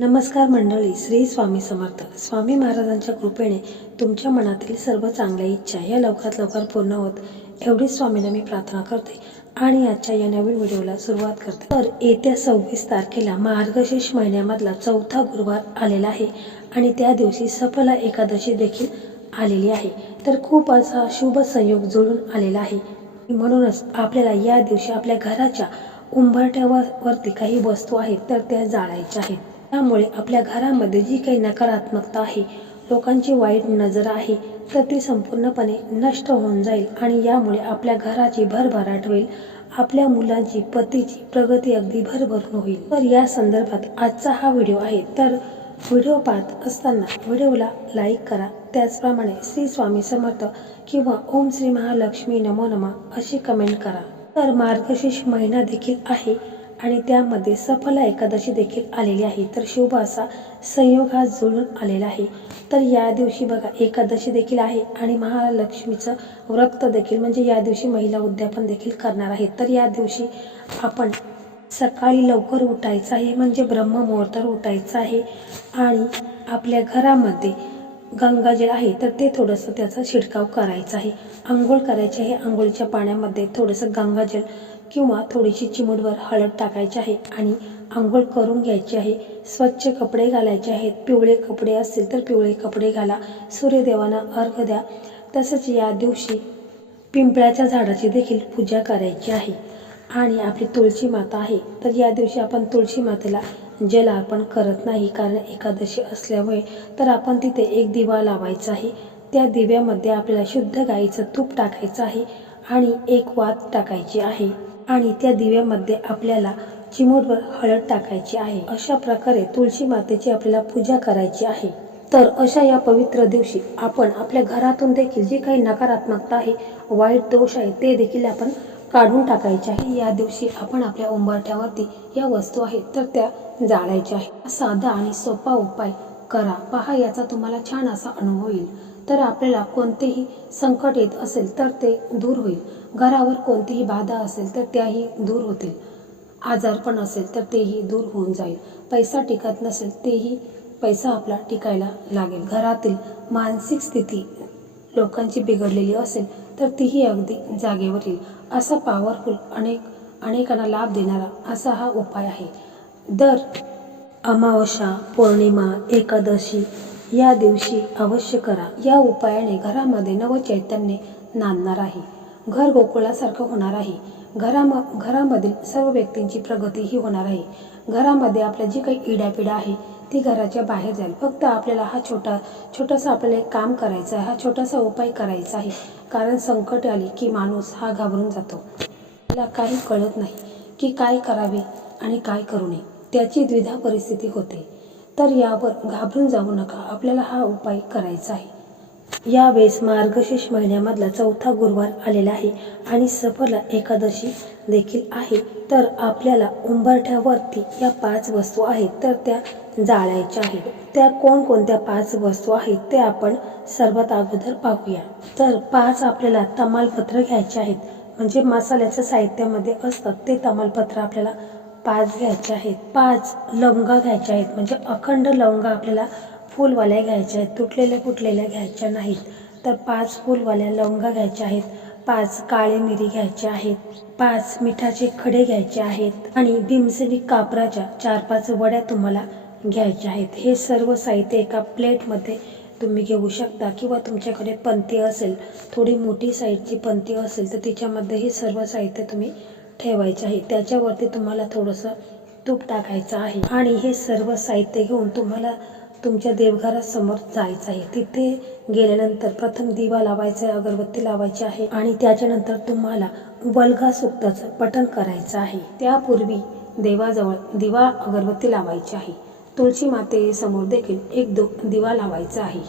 नमस्कार मंडळी श्री स्वामी समर्थ. स्वामी महाराजांच्या कृपेने तुमच्या मनातील सर्व चांगल्या इच्छा या लवकरात लवकर पूर्ण होत. एवढीच स्वामींना मी प्रार्थना करते आणि आजच्या या नवीन व्हिडिओला सुरुवात करते. तर येत्या सव्वीस तारखेला मार्गशीर्ष महिन्यामधला चौथा गुरुवार आलेला आहे आणि त्या दिवशी सफला एकादशी देखील आलेली आहे. तर खूप असा शुभ संयोग जुळून आलेला आहे. म्हणूनच आपल्याला या दिवशी आपल्या घराच्या उंबरठ्यावरती काही वस्तू आहेत तर त्या जाळायच्या आहेत. त्यामुळे आपल्या घरामध्ये जी काही नकारात्मकता आहे लोकांची वाईट नजर आहे तर ती संपूर्णपणे नष्ट होऊन जाईल आणि यामुळे आपल्या घराची भरभराट होईल आपल्या मुलांची पतीची प्रगती अगदी भरभरून होईल. तर या संदर्भात आजचा हा व्हिडिओ आहे. तर व्हिडिओ पाहत असताना व्हिडिओला लाईक करा. त्याचप्रमाणे श्री स्वामी समर्थ किंवा ओम श्री महालक्ष्मी नमो नमा अशी कमेंट करा. तर मार्गशीर्ष महिना देखील आहे. आणि त्यामध्ये सफला एकादशी देखील आलेली आहे. तर शुभ असा संयोग हा जुळून आलेला आहे. तर या दिवशी बघा एकादशी देखील आहे आणि महालक्ष्मीचं व्रत देखील म्हणजे या दिवशी महिला उद्यापन देखील करणार आहेत. तर या दिवशी आपण सकाळी लवकर उठायचं आहे म्हणजे ब्रह्ममुहूर्तावर उठायचं आहे आणि आपल्या घरामध्ये गंगाजल आहे तर ते थोडंसं त्याचा शिडकाव करायचा आहे. आंघोळ करायची आहे आंघोळीच्या पाण्यामध्ये थोडंसं गंगाजल किंवा थोडीशी चिमूटभर हळद टाकायची आहे आणि आंघोळ करून घ्यायची आहे. स्वच्छ कपडे घालायचे आहेत. पिवळे कपडे असतील तर पिवळे कपडे घाला. सूर्यदेवांना अर्घ द्या. तसंच या दिवशी पिंपळाच्या झाडाची देखील पूजा करायची आहे. आणि आपली तुळशी माता आहे. तर या दिवशी आपण तुळशी मातेला जल अर्पण करत नाही कारण एकादशी असल्यामुळे तर आपण तिथे एक दिवा लावायचा आहे. त्या दिव्यामध्ये आपल्याला शुद्ध गाईचं तूप टाकायचं आहे आणि एक वात टाकायची आहे. आणि त्या दिव्यामध्ये आपल्याला चिमूटभर हळद टाकायची आहे. अशा प्रकारे तुळशी मातेची आपल्याला पूजा करायची आहे. तर अशा या पवित्र दिवशी आपण आपल्या घरातून देखील जी काही नकारात्मकता आहे वाईट दोष आहे ते देखील आपण काढून टाकायचे आहे. या दिवशी आपण आपल्या उंबरठ्यावरती या वस्तू आहेत तर त्या जाळायच्या आहे साधा आणि सोपा उपाय करा. पहा याचा तुम्हाला छान असा अनुभव येईल. तर आपल्याला कोणतेही संकट येत असेल तर ते दूर होईल. घरावर कोणतीही बाधा असेल तर त्याही दूर होतील. आजारपण असेल तर तेही दूर होऊन जाईल. पैसा टिकत नसेल तेही पैसा आपला टिकायला लागेल. घरातील मानसिक स्थिती लोकांची बिघडलेली असेल तर तीही अगदी जागेवर येईल. असा पॉवरफुल अनेक अनेकांना लाभ देणारा असा हा उपाय आहे. दर अमावस्या पौर्णिमा एकादशी या दिवशी अवश्य करा. या उपायाने घरामध्ये नवचैतन्य नांदणार आहे. घर गोकुळासारखं होणार आहे. घराम घरामधील सर्व व्यक्तींची प्रगतीही होणार आहे. घरामध्ये आपल्या जी काही इडापिडा आहे ती घराच्या बाहेर जाईल. फक्त आपल्याला हा छोटा छोटासा आपल्याला एक काम करायचं आहे हा छोटासा उपाय करायचा आहे. कारण संकट आली की माणूस हा घाबरून जातो. त्याला काही कळत नाही की काय करावे आणि काय करू नये. त्याची द्विधा परिस्थिती होते. तर यावर घाबरून जाऊ नका. आपल्याला हा उपाय करायचा आहे. यावेळेस मार्गशीर्ष महिन्यामधला चौथा गुरुवार आलेला आहे आणि सफरला एकादशी देखील आहे. तर आपल्याला उंबरठ्यावरती या पाच वस्तू आहेत. तर त्या जाळायच्या आहेत. त्या कोणकोणत्या पाच वस्तू आहेत ते आपण सर्वात अगोदर पाहूया. तर पाच आपल्याला तमालपत्र घ्यायचे आहेत. म्हणजे मसाल्याच्या साहित्यामध्ये असतात. ते तमालपत्र आपल्याला पाच घ्यायच्या आहेत. पाच लवंगा घ्यायच्या आहेत. म्हणजे अखंड लवंगा आपल्याला फुलवाल्या घ्यायच्या आहेत. तुटलेल्या फुटलेल्या घ्यायच्या नाहीत. तर पाच फुलवाल्या लवंगा घ्यायच्या आहेत. पाच काळे मिरी घ्यायचे आहेत. पाच मिठाचे खडे घ्यायचे आहेत. आणि भीमसेनी कापराच्या चार पाच वड्या तुम्हाला घ्यायच्या आहेत. हे सर्व साहित्य एका प्लेटमध्ये तुम्ही घेऊ शकता किंवा तुमच्याकडे पंती असेल थोडी मोठी साईजची पंती असेल तर तिच्यामध्ये हे सर्व साहित्य तुम्ही ठेवायचे आहे. त्याच्यावरती तुम्हाला थोडंसं तूप टाकायचं आहे. आणि हे सर्व साहित्य घेऊन तुम्हाला तुमच्या देवघरासमोर जायचं आहे. तिथे गेल्यानंतर प्रथम दिवा लावायचा आहे अगरबत्ती लावायची आहे. आणि त्याच्यानंतर तुम्हाला वल्गा सुक्ताचं पठण करायचं आहे. त्यापूर्वी देवाजवळ दिवा अगरबत्ती लावायची आहे. तुळशी मातेसमोर देखील एक दो दिवा लावायचा आहे.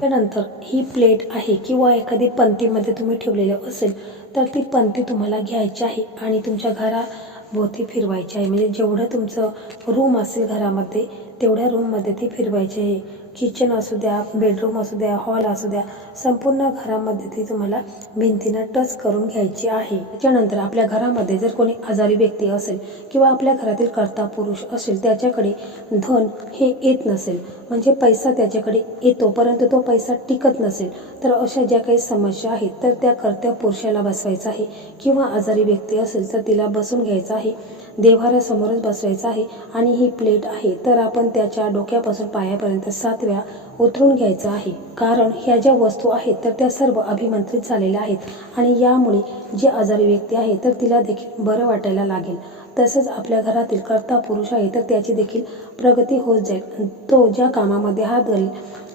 त्यानंतर ही प्लेट आहे किंवा एखादी पंतीमध्ये तुम्ही ठेवलेलं असेल तर ती पंती तुम्हाला घ्यायची आहे आणि तुमच्या घराभोवती फिरवायची आहे. म्हणजे जेवढं तुमचं रूम असेल घरामध्ये तेवढ्या रूममध्ये ती फिरवायची आहे. किचन असू द्या बेडरूम असू द्या हॉल असू द्या संपूर्ण घरामध्ये ती तुम्हाला भिंतीनं टच करून घ्यायची आहे. त्याच्यानंतर आपल्या घरामध्ये जर कोणी आजारी व्यक्ती असेल किंवा आपल्या घरातील कर्ता पुरुष असेल त्याच्याकडे धन हे येत नसेल म्हणजे पैसा त्याच्याकडे येतो परंतु तो पैसा टिकत नसेल तर अशा ज्या काही समस्या आहेत तर त्या कर्त्या पुरुषाला बसवायचं आहे किंवा आजारी व्यक्ती असेल तर तिला बसून घ्यायचं आहे देव्हाऱ्यासमोरच बसवायचं आहे आणि ही प्लेट आहे तर आपण त्याच्या डोक्यापासून पायापर्यंत सात वेळा उतरून घ्यायचं आहे. कारण ह्या ज्या वस्तू आहेत तर त्या सर्व अभिमंत्रित झालेल्या आहेत आणि यामुळे जी आजारी व्यक्ती आहे तर तिला देखील बरं वाटायला लागेल. तसंच आपल्या घरातील कर्ता पुरुष आहे तर त्याची देखील प्रगती होत जाईल. तो ज्या कामामध्ये हात घालेल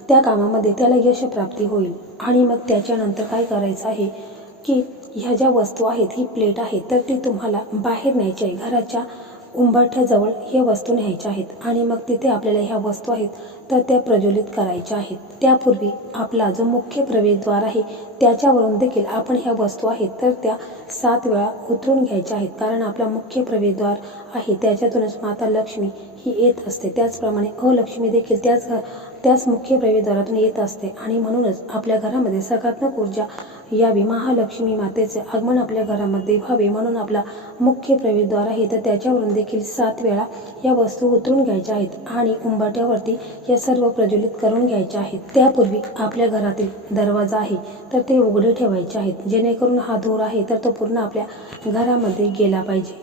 त्या कामामध्ये त्याला यशप्राप्ती होईल. आणि मग त्याच्यानंतर काय करायचं आहे की ह्या ज्या वस्तू आहेत ही प्लेट आहे तर ती तुम्हाला बाहेर न्यायची आहे. घराच्या उंबरठ्याजवळ हे वस्तू न्यायच्या आहेत आणि मग तिथे आपल्याला ह्या वस्तू आहेत तर त्या प्रज्वलित करायच्या आहेत. त्यापूर्वी आपला जो मुख्य प्रवेशद्वार आहे त्याच्यावरून देखील आपण ह्या वस्तू आहेत तर त्या सात वेळा उतरून घ्यायच्या आहेत. कारण आपला मुख्य प्रवेशद्वार आहे त्याच्यातूनच माता लक्ष्मी ही येत असते. त्याचप्रमाणे अलक्ष्मी देखील त्याच त्याच मुख्य प्रवेशद्वारातून येत असते. आणि म्हणूनच आपल्या घरामध्ये सकारात्मक ऊर्जा यावी महालक्ष्मी मातेचे आगमन आपल्या घरामध्ये व्हावे म्हणून आपला मुख्य प्रवेशद्वार आहे. तर त्याच्यावरून देखील सात वेळा या वस्तू उतरून घ्यायच्या आहेत आणि उंबाट्यावरती या सर्व प्रज्वलित करून घ्यायच्या आहेत. त्यापूर्वी आपल्या घरातील दरवाजा आहे तर ते उघडे ठेवायचे आहेत. जेणेकरून हा धूर आहे तर तो पूर्ण आपल्या घरामध्ये गेला पाहिजे.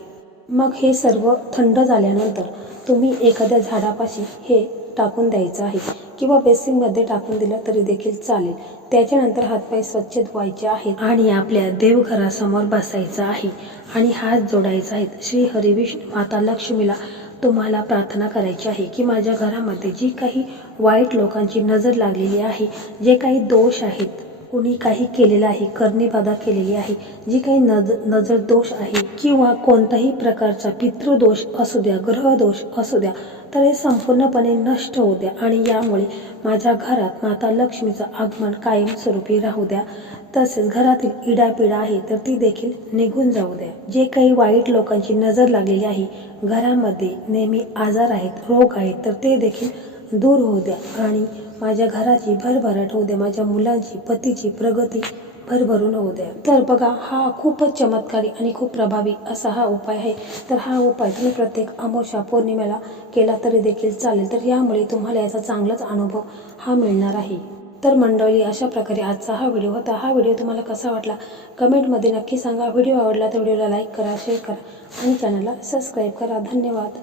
मग हे सर्व थंड झाल्यानंतर तुम्ही एखाद्या झाडापाशी हे टाकून द्यायचं आहे. किंवा बेसिनमध्ये टाकून दिलं तरी देखील चालेल. त्याच्यानंतर हातपाय स्वच्छ धुवायचे आहेत. आणि आपल्या देवघरासमोर बसायचं आहे. आणि हात जोडायचा आहेत. श्री हरिविष्णू माता लक्ष्मीला तुम्हाला प्रार्थना करायची आहे की माझ्या घरामध्ये जी काही वाईट लोकांची नजर लागलेली आहे जे काही दोष आहेत कुणी काही केलेलं आहे करणेबाधा केलेली आहे जी काही नज नजर दोष आहे किंवा कोणताही प्रकारचा पितृदोष असू द्या ग्रहदोष असू द्या तर हे संपूर्णपणे नष्ट होऊ द्या आणि यामुळे माझ्या घरात माता लक्ष्मीचं आगमन कायमस्वरूपी राहू द्या. तसेच घरातील इडापिडा आहे तर ती देखील निघून जाऊ द्या. जे काही वाईट लोकांची नजर लागलेली आहे घरामध्ये नेहमी आजार आहेत रोग आहेत तर ते देखील दूर होऊ द्या. आणि माझ्या घराची भरभराट होऊ द्या. माझ्या मुलांची पतीची प्रगती भरभरून होऊ द्या. तर बघा हा खूपच चमत्कारी आणि खूप प्रभावी असा हा उपाय आहे. तर हा उपाय तुम्ही प्रत्येक अमावस्या पौर्णिमेला केला तरी देखील चालेल. तर यामुळे तुम्हाला याचा चांगलाच अनुभव हा मिळणार आहे. तर मंडळी अशा प्रकारे आजचा हा व्हिडिओ होता. हा व्हिडिओ तुम्हाला कसा वाटला? कमेंटमध्ये नक्की सांगा. व्हिडिओ आवडला तर व्हिडिओला लाईक करा शेअर करा आणि चॅनलला सबस्क्राईब करा. धन्यवाद.